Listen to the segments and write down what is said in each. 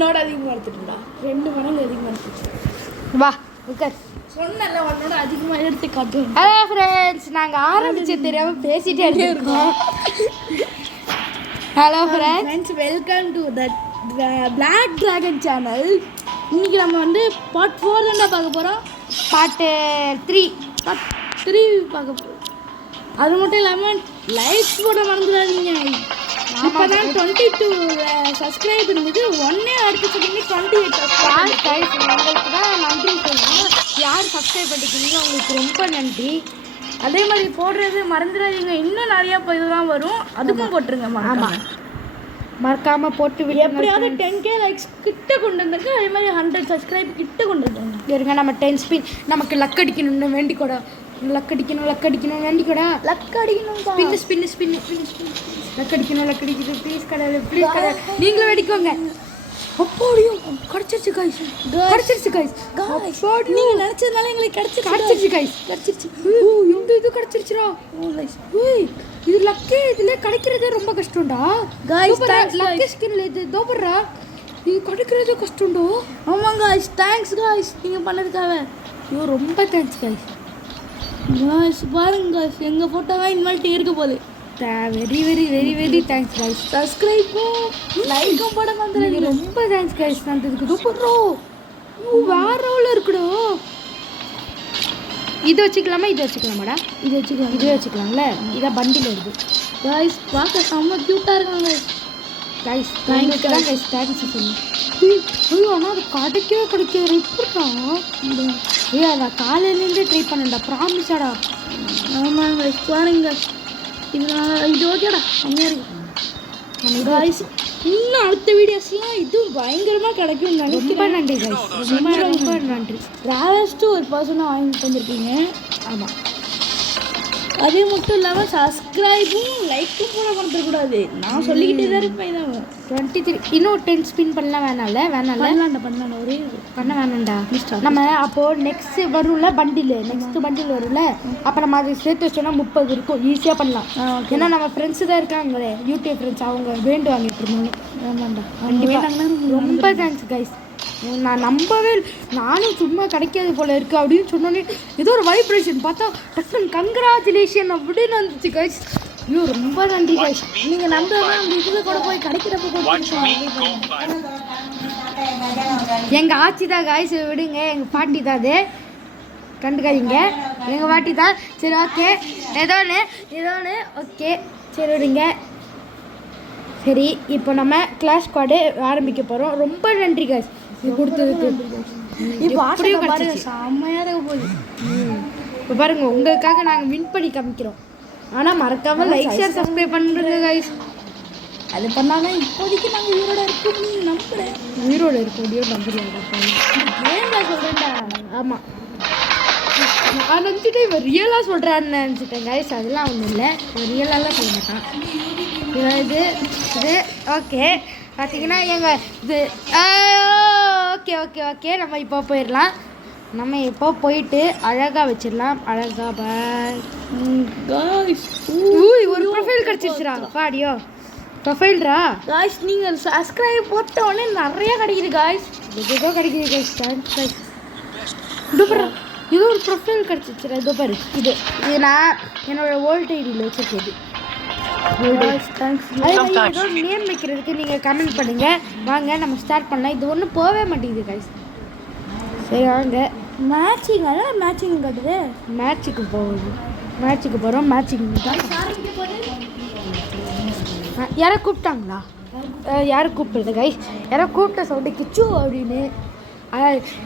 என்னோட அதிகமாக எடுத்துட்டுடா 2 மடங்கு அதிகமாக எடுத்துட்டு வா உட்கார் சொன்னல உன்னோட அதிகமாக எடுத்து காட்டுவோம். ஹலோ ஃப்ரெண்ட்ஸ், நாங்கள் ஆரம்பிச்சு தெரியாமல் பேசிகிட்டே இருக்கோம். Hello friends, welcome to the black dragon channel. இன்றைக்கி நம்ம வந்து பார்ட் 4 தான் பார்க்க போகிறோம். பார்ட் 3 பார்க்க போகிறோம். அது மட்டும் இல்லாமல் லைக்ஸ் போட மறந்துடாதீங்க. இப்போ தான் 22 சப்ஸ்கிரைப் இருந்தது. ஒன்னே அடுத்த செகண்ட் 28 சப்ஸ்கிரைப். உங்களுக்கு தான் நன்றி சொல்லுங்கள். யார் சப்ஸ்கிரைப் பண்ணிக்கிறீங்களோ உங்களுக்கு ரொம்ப நன்றி. அதே மாதிரி போடுறது மறந்துடாதீங்க. இன்னும் நிறையா இதுதான் வரும், அதுக்கும் போட்டுருங்க. ஆமாம், மறக்காமல் போட்டு விட. எப்படியாவது 10K லைக்ஸ் கிட்ட கொண்டு வந்திருக்கு. அதே மாதிரி 100 சப்ஸ்கிரைப் கிட்ட கொண்டு வந்தாங்க. இருங்க, நம்ம 10 ஸ்பின் நமக்கு லக் அடிக்கணும்னு வேண்டிக்கூட. லக் அடிக்கணும் வேண்டிக்கூட. லக் அடிக்கணும், ஸ்பின் லக் அடிக்கணும். ப்ளீஸ் கடவுள், ப்ளீஸ் கடவுள், நீங்களும் வெடிக்கோங்க. அப்படியும் கிடச்சிருச்சு கைஸ். நீங்கள் நினச்சதுனால எங்களுக்கு கிடச்சிருச்சு. இந்த இது கிடச்சிருச்சுடா. இது லக்கே. இதில் கிடைக்கிறதே ரொம்ப கஷ்டம்டா காய்ஸ். லக்கே ஸ்கின்ல இது தோபர்றா. இது கிடைக்கிறதே கஷ்டம்டா. ஆமாம் காய்ஸ், தேங்க்ஸ் காய்ஸ் நீங்கள் பண்ணதுக்காக. ஐயோ, ரொம்ப தேங்க்ஸ் காய்ஸ். பாருங்க காய்ஸ், எங்கள் ஃபோட்டோவாக இனிமேல்ட்டு இருக்க போகுது. Very thanks guys. சப்ஸ்கிரைபும் லைக்கும் போட வந்துடுங்க. ரொம்ப தேங்க்ஸ் கைஸ். நான் இதுக்கு தூப்படுறோம். வேற ரோல் இருக்குடா. இது வச்சுக்கலாமாடா? இது வச்சுக்கலாம்ல. இதான் பண்டில் வருது கைஸ். பார்க்க செம்ம க்யூட்டாக இருக்காங்க கைஸ். தேங்க்ஸ் சொல்லு. ஐயோ, ஆனால் அது கிடைக்காது. எப்படிடா? நான் காலையிலேருந்தே ட்ரை பண்ணேன்டா, ப்ராமிஸாடா. ஆமாங்க பாருங்க. இது ஓகேடா, கம்மியாக இருக்கு காய்ஸ். இன்னும் அடுத்த வீடியோஸ்லாம் இதுவும் பயங்கரமாக கிடைக்கும். ரொம்ப நன்றி காய்ஸ், ரொம்ப நன்றி. ரேரஸ்ட்டு ஒரு பர்சனாக வாங்கிட்டு வந்திருக்கீங்க. ஆமாம், அதே மட்டும் இல்லாமல் சப்ஸ்கிரைபும் லைக்கும் கூட பண்ணக்கூடாது. நான் சொல்லிக்கிட்டே தான் இருப்பேன். 23 இன்னும் 10 ஸ்பின் பண்ணலாம். வேணாம்ல ஒரே பண்ண வேணாம்டா. நம்ம அப்போது நெக்ஸ்ட் வரும்ல பண்டில், வரும்ல, அப்போ நம்ம அதை சேர்த்து வச்சோன்னா 30 இருக்கும். ஈஸியாக பண்ணலாம். ஏன்னா நம்ம ஃப்ரெண்ட்ஸு தான் இருக்காங்களே, யூடியூப் ஃப்ரெண்ட்ஸ், அவங்க வேண்டு வாங்கிட்டு இருந்தாங்க. ஆமாண்டா, கண்டிப்பாக. ரொம்ப தேங்க்ஸ் கைஸ். நான் நம்பவே, நானும் சும்மா கிடைக்காது போல இருக்குது அப்படின்னு சொன்னோன்னே ஏதோ ஒரு வைப்ரேஷன் பார்த்தா டக்குன்னு கங்க்ராச்சுலேஷன் அப்படின்னு வந்துச்சு கைஸ். ஐயோ, ரொம்ப நன்றி கைஸ். நீங்கள் நம்பலாம், அந்த இதில் கூட போய் கிடைக்கிறப்ப எங்கள் ஆட்சி தான் கைஸ். விடுங்க, எங்கள் பாட்டி தான். அது கண்டுக்காதீங்க, எங்கள் பாட்டி தான். சரி, ஓகே, ஏதோ ஒன்று ஓகே, சரி விடுங்க. சரி, இப்போ நம்ம கிளாஸ் ஸ்குவாடு ஆரம்பிக்க போகிறோம். ரொம்ப நன்றி கைஸ் இது கொடுத்ததுக்கு. இப்போ அப்படியும் கிடச்சி செம்மையாக போகுது. இப்போ பாருங்கள், உங்களுக்காக நாங்கள் வின் பண்ணி காமிக்கிறோம். ஆனால் மறக்காமல் லைக், ஷேர், சப்ஸ்கிரைப் பண்ணுறங்க கைஸ். அது பண்ணாலும் இப்போதைக்கு நாங்கள் உயிரோட இருக்கோம். நீங்கள் நம்புகிறேன், உயிரோட இருக்கோம். நம்புறீங்க ஏன் சொல்கிறேன்டா? ஆமாம், நான் நினச்சிட்டு இவன் ரியலாக சொல்கிறான்னு நினச்சிட்டேன் கைஸ். அதெல்லாம் ஒன்றும் இல்லை, ரியலாலாம் சொல்ல மாட்டான். இது ஓகே. பார்த்தீங்கன்னா எங்கள் இது ஓகே. நம்ம இப்போ போயிடலாம். நம்ம இப்போ போயிட்டு அழகாக வச்சிடலாம். அழகாக ஒரு ப்ரொஃபைல் கிடச்சிருச்சுரா. பாடியோ ப்ரொஃபைல்ரா காய்ஸ். நீங்கள் சப்ஸ்கிரைப் போட்ட உடனே நிறையா கிடைக்குது காய்ஸ். ஏதோ கிடைக்குது காய்ஸ். Thanks guys. இது ஒரு ப்ரொஃபைல் கிடச்சிருச்சுரா. இதோ பாரு, இது நான் என்னோட ஓல்ட் ஐடியில் வச்சுருக்கேன். ஏதோ நேம் வைக்கிறதுக்கு நீங்கள் கமெண்ட் பண்ணுங்கள். வாங்க நம்ம ஸ்டார்ட் பண்ணலாம். இது ஒன்றும் போகவே மாட்டேங்குது கைஸ். சரி வாங்க. மேட்சிங் காட்டுது. மேட்சுக்கு போகிறோம். மேட்சிங் தான். யாரை கூப்பிட்டாங்களா? யாரை கூப்பிடுறது கைஸ்? யாரோ கூப்பிட்ட சவுண்டு கிச்சு அப்படின்னு.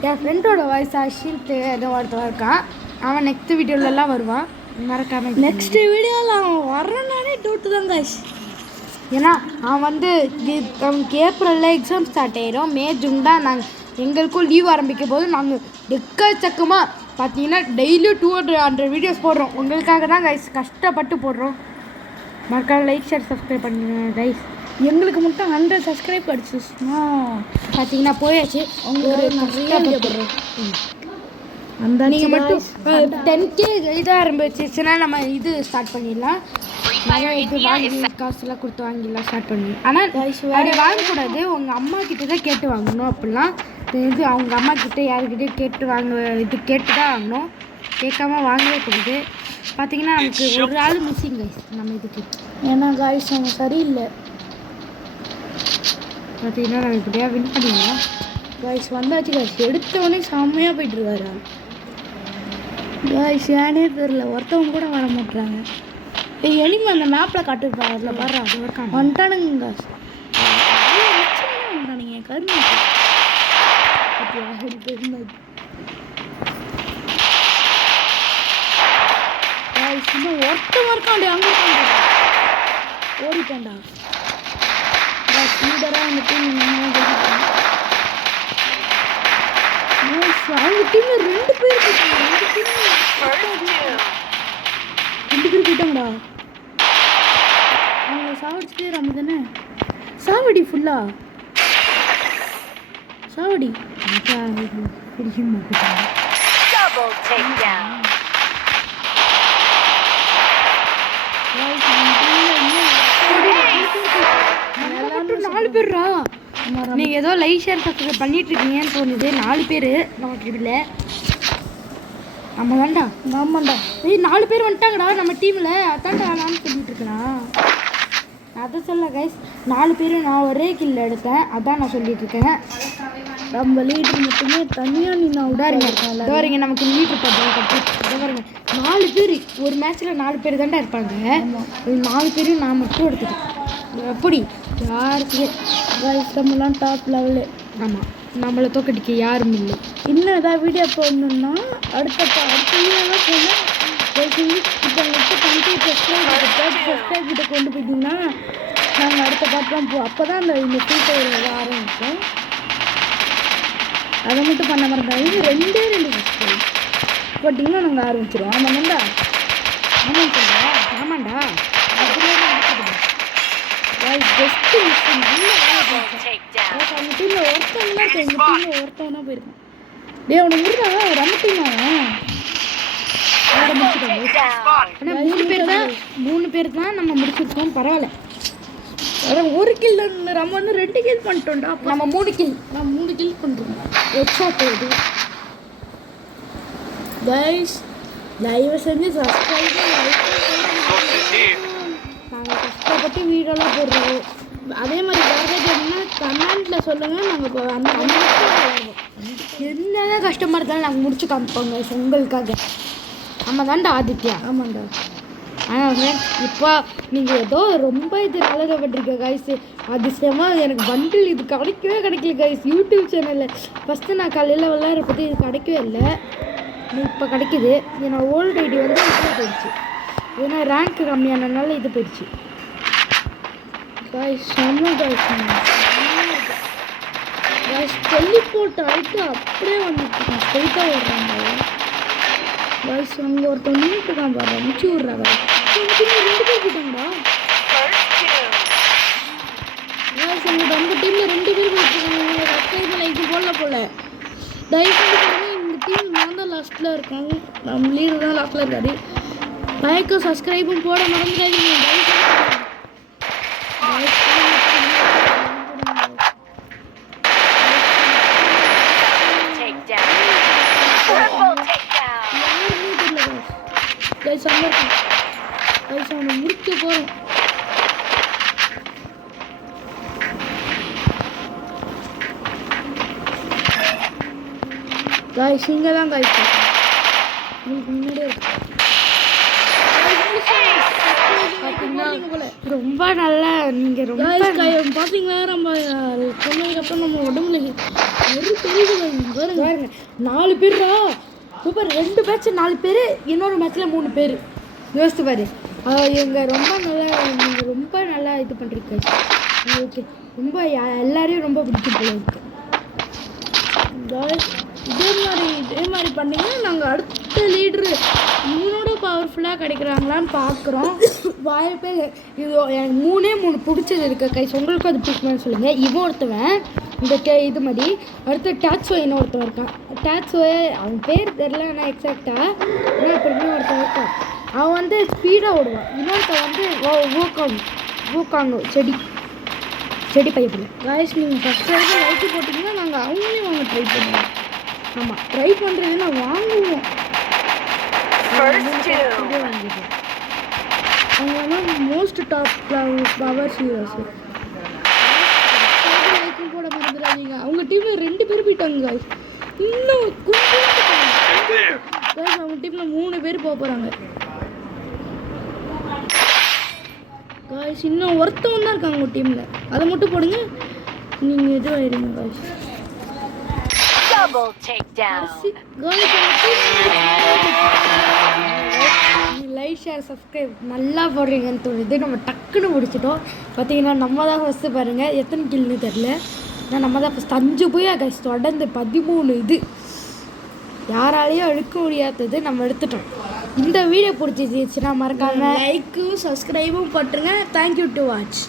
என் ஃப்ரெண்டோட வாய்ஸ் அஷின்ட்டு ஏதோ ஒருத்தவன் இருக்கான். அவன் நெக்ஸ்ட் வீடியோலலாம் வருவான். மறக்காமல் நெக்ஸ்ட் வீடியோவில் அவன் வரனானே டவுட்டு தான் கைஸ். ஏன்னா அவன் வந்து அவனுக்கு ஏப்ரலில் எக்ஸாம் ஸ்டார்ட் ஆகிடும். மே, ஜூன் தான் நாங்கள் எங்களுக்கும் லீவ் ஆரம்பிக்கும் போது நாங்கள் எக்கச்சக்கமாக பார்த்தீங்கன்னா டெய்லியும் 200 வீடியோஸ் போடுறோம். உங்களுக்காக தான் கைஸ் கஷ்டப்பட்டு போடுறோம். மறக்காம லைக், ஷேர், சப்ஸ்கிரைப் பண்ணுங்க கைஸ். எங்களுக்கு மட்டும் 100 சப்ஸ்கிரைப் கிடச்சிச்சுன்னா பார்த்தீங்கன்னா போயாச்சு. உங்களுக்கு நிறைய போடுறோம். அந்த நீங்கள் மட்டும் 10K இதாக ஆரம்பிச்சிச்சுன்னா நம்ம இது ஸ்டார்ட் பண்ணிடலாம். இது வாங்கி காசுலாம் கொடுத்து வாங்கிலாம் ஸ்டார்ட் பண்ணி. ஆனால் அப்படி வாங்கக்கூடாது, உங்கள் அம்மா கிட்ட தான் கேட்டு வாங்கணும். அப்படிலாம் இது அவங்க அம்மா கிட்ட யாருக்கிட்டே கேட்டு இது கேட்டு தான் வாங்கணும், கேட்காம வாங்கவே கூடாது. பார்த்தீங்கன்னா நமக்கு ஒரு ஆள் மிஸ்ஸிங் கைஸ் நம்ம இதுக்கு. ஏன்னா காய்ஸ் அவங்க சரியில்லை. பார்த்தீங்கன்னா நம்ம இப்படியா வின் பண்ணிடலாம். காய்ஸ் வந்தாச்சு காய்ஸ், எடுத்தவொடனே செம்மையாக போயிட்டுருக்காரு காய்ஸ். ஏனே தெரில, ஒருத்தவங்க கூட வர மாட்டுறாங்க. எனிமே அந்த மேப்பில் காட்டுப்பா, அதில் பாரு வந்துட்டானுங்க காய்ஸ். வந்துட்டானுங்க கருமை இன்னும் ஒருத்தவங்க இருக்காண்டே, அங்கே ஓடிட்டான்டா சீடராக வந்துட்டு அவங்க டீம்ல 2 பேர் போயிட்டாங்கடா. அவங்க சாவடிச்சுட்டே ராம தானே, சாவடி ஃபுல்லா சாவடி. நாலு பேர்ரா, நீங்கள் ஏதோ லைக் ஷேர் சப்ஸ்கிரைப் பண்ணிட்டு இருக்கீங்கன்னு தோணுது. 4 பேர் நம்ம டீமில். நம்ம தான்டா, ஆமாண்டா. 4 பேர் வந்துட்டாங்கடா நம்ம டீமில். அதான்டா நான் சொல்லிட்டு இருக்கேன். அதை சொல்ல கைஸ், 4 பேரும் நான் ஒரே கில்ல எடுத்தேன், அதான் நான் சொல்லிட்டு இருக்கேன். நம்ம லீடர் மட்டுமே தனியாக நீ நான் விடாருங்க நமக்கு லீடர் பாருங்க. 4 பேர் ஒரு மேட்ச்சில் 4 பேர் தான்டா இருப்பாங்க. 4 பேரும் நான் மட்டும் எடுத்துட்டேன். எப்படி யாருக்கு நம்மளாம் டாப் லெவலு. ஆமாம், நம்மளை தோக்கடிக்க யாரும் இல்லை. இன்னும் ஏதாவது வீடியோ போடணுன்னா அடுத்த வீடியோலாம் போனால் இப்போ உங்களுக்கு 20 சப்ஸ்கிரைப் கிட்ட கொண்டு போயிட்டீங்கன்னா நாங்கள் அடுத்த பார்ட்லாம் அப்போ தான் இந்த ஃப்ரீ ஃபயர் ஆரம்பிப்போம். அதை மட்டும் பண்ண மாட்டோம். இது 2 சப்ஸ்கிரைப் போட்டிங்கன்னா நாங்கள் ஆரம்பிச்சிடுவோம். ஆமாண்டா, ஆமாம் சொல்கிறா, ஆமாண்டா. பெஸ்ட்டு அவங்க டீமில் ஒருத்தவங்க தான் எங்கள் டீமில் ஒருத்தவங்க தான் போயிருக்கான். டே அவனை விடுறா, நம்ம டீம் ஆனால் 3 பேர் தான் நம்ம முடிச்சிருக்கோம். பரவாயில்ல, ஒரு கில் நம்ம வந்து 2 கில் பண்ணிட்டோம்டா. நம்ம 3 கில், நான் 3 கில் பண்ணுறோம். எக்ஸ்ட்ரா போகுது கைஸ். லைவை செஞ்சு சப்ஸ்கிரைப் நாங்கள் கஷ்டப்பட்டு வீடியோலாம் போடுறோம். அதே மாதிரி வேறு கமெண்ட்டில் சொல்லுங்கள், நாங்கள் அந்த விளையாடுவோம். என்னதான் கஷ்டமாக இருந்தாலும் நாங்கள் முடிச்சு காமிப்போங்க உங்களுக்காக. ஆமாம் தான்டா ஆதித்யா, ஆமாண்டா. ஆனால் இப்போ நீங்கள் ஏதோ ரொம்ப இது நல்லதாக பண்ணுறீங்க கைஸ். அதிசயமாக எனக்கு பண்டில் இது கிடைக்கல கைஸ். யூடியூப் சேனலில் ஃபஸ்ட்டு நான் காலையில் விளையாடுற பற்றி இது கிடைக்கவே இல்லை. இப்போ கிடைக்கிது. ஏன்னா ஓல்டு ஐடி வந்து இது போயிடுச்சு, ஏன்னா ரேங்க் கம்மியானதுனால இது போயிடுச்சு கைஸ். செம்ம கைஸ், டெலிபோர்ட் ஆகிட்டு அப்படியே வந்துட்டு ஸ்ட்ரைட்டாக விடுறாங்க கைஸ். அங்கே ஒருத்தர் நின்றுட்டு தான் பாரு, முடிச்சு விட்றாங்க. 2 பேர் போயிட்டாங்கடா கைஸ். எங்களுக்கு அந்த டீமில் 2 பேர் போயிட்டுருக்காங்க. சப்ஸ்கிரைபில் இது போல தயவு செஞ்சு இந்த டீம் நான் தான் லாஸ்ட்டில் இருக்காங்க. நம்ம லீடர் தான் லாஸ்ட்டில் இருக்காரு. லைக்கும் சப்ஸ்கிரைபும் போட மறந்துடாதீங்க. முடிக்க போகிறோம். காய்ஸ் இங்கே தான் காய்ஸ் முன்னாடியே இருக்கு. ரொம்ப நல்லா நீங்கள் ரொம்ப பார்த்தீங்கன்னா நம்ம சொன்னதுக்கப்புறம் நம்ம உடம்புல ஒரு பெரிய பாருங்க 4 பேர்ரா சூப்பர். 2 பேட்ச் 4 பேர், இன்னொரு மேட்ச்சில் 3 பேர். யோசித்து பாரு. நீங்கள் ரொம்ப நல்லா இது பண்ணுறீங்க. ஓகே, ரொம்ப எல்லாரையும் ரொம்ப பிடிக்கும் போல இருக்கு. இதே மாதிரி பண்ணிங்கன்னா நாங்கள் அடுத்த லீட்ரு இவனோட பவர்ஃபுல்லாக கிடைக்கிறாங்களான்னு பார்க்குறோம். வாய்ப்பே இது எனக்கு 3 பிடிச்சது இருக்குது கைஸ். உங்களுக்கும் அது பிடிக்குமான்னு சொல்லுங்கள். இவன் ஒருத்தவன் இந்த இது மாதிரி. அடுத்து டேட்ஸ்வோயின்னு ஒருத்தவன் இருக்கான். டேட்ஸ்வோய் அவன் பேர் தெரில ஆனால் எக்ஸாக்டாக ஆனால் இப்படி ஒருத்தவன் இருக்கான். அவன் வந்து ஸ்பீடாக ஓடுவான். இன்னொருத்த வந்து ஊக்காங்க செடி பைப்பில். காய்ஸ் நீங்கள் ஃபஸ்ட்டு லைக்கு போட்டிங்கன்னா நாங்கள் அவங்களையும் வாங்க ட்ரை பண்ணுவோம். ஆமாம், ட்ரை பண்ணுறதுன்னா வாங்குவோம். வாங்கிடுவோம். அவங்க வந்து மோஸ்ட் டாப் பவர் ஹீரோஸ். லைக்கும் போட மறந்துடாதீங்க. அவங்க டீமில் 2 பேர் போயிட்டாங்க காய்ஸ். இன்னும் கொஞ்சம் அவங்க டீமில் 3 பேர் போக போகிறாங்க காய்ஸ். இன்னும் ஒருத்தவன் தான் இருக்காங்க உங்கள் டீமில். அதை மட்டும் போடுங்க, நீங்கள் இது ஆயிடுங்க காய்ஸ். லைக் ஷேர் சப்ஸ்கிரைப் நல்லா போடுறீங்கன்னு தோணுது. நம்ம டக்குன்னு முடிச்சிட்டோம். பார்த்தீங்கன்னா நம்ம தான் ஃபஸ்ட்டு பாருங்கள், எத்தனை கில்னு தெரில. ஆனால் நம்ம தான் ஃபஸ்ட்டு 5 போய் காய்ஸ் தொடர்ந்து 13 இது யாராலையும் எடுக்க முடியாதது நம்ம எடுத்துட்டோம். இந்த வீடியோ பிடிச்சிருந்துச்சுன்னா மறக்காமல் லைக்கும் சப்ஸ்கிரைபும் போட்டுருங்க. Thank you to watch.